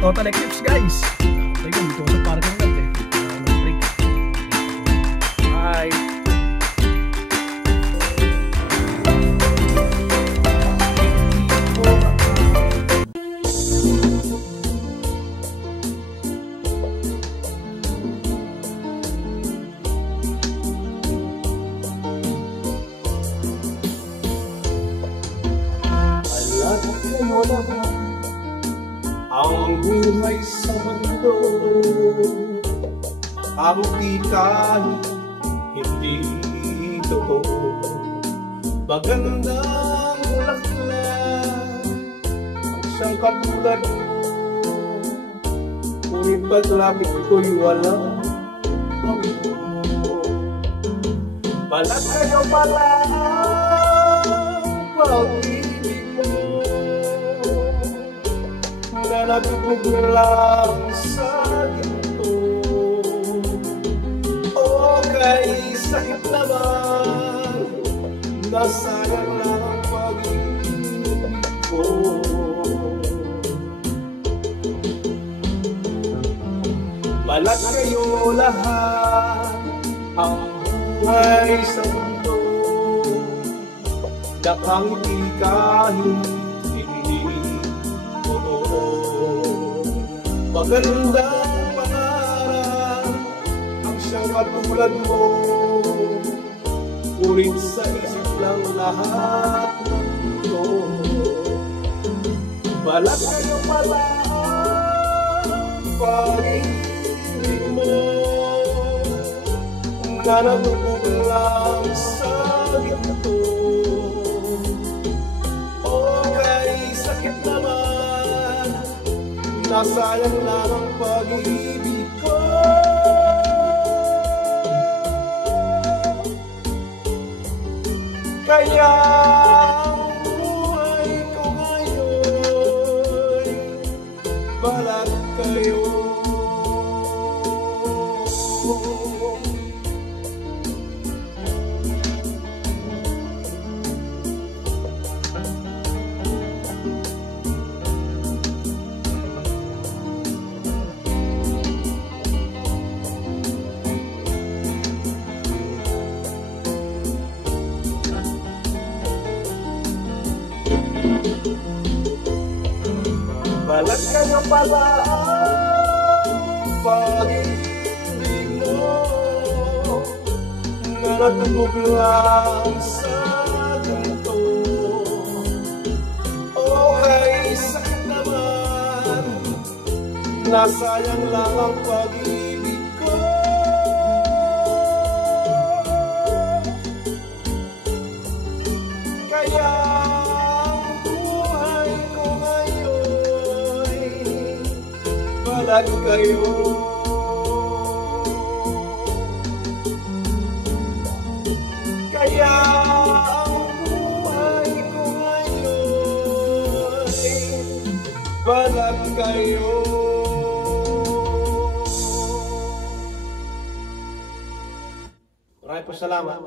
total eclipse guys. Teka, dito sa parking lot eh. Break. Bye. Wala ang buhay sa mundo, ang ika'y hindi totoo. Magandang bulaklak ang siyang katulad mo, ngunit paglapit ko'y walang pangko. Balat kayo pala ang pag-ibig mo na natubog lang sa ginto. O kay sakit naman, nasayang lang ang pag-ibig ko. Balat kayo lahat ang buhay sa mundo, nakangiti kahit hindi totoo. Magandang pangarap ang siyang katulad mo, ngunit sa isip lang lahat ng ito. Balat kayo pala ang pag-ibig mo, na natubog lang sa ginto. O kay sakit naman, nasayang lang ang pag-ibig ko. Kaya ang buhay ko ngayon, balat kayo. Balat kayo pala ang pag-ibig mo, na natubog lang sa ginto. O kay sakit naman, nasayang lang ang pag-ibig ko. Kaya balat kayo. Kaya ang buhay ko ngayon, balat kayo. Maraming salamat.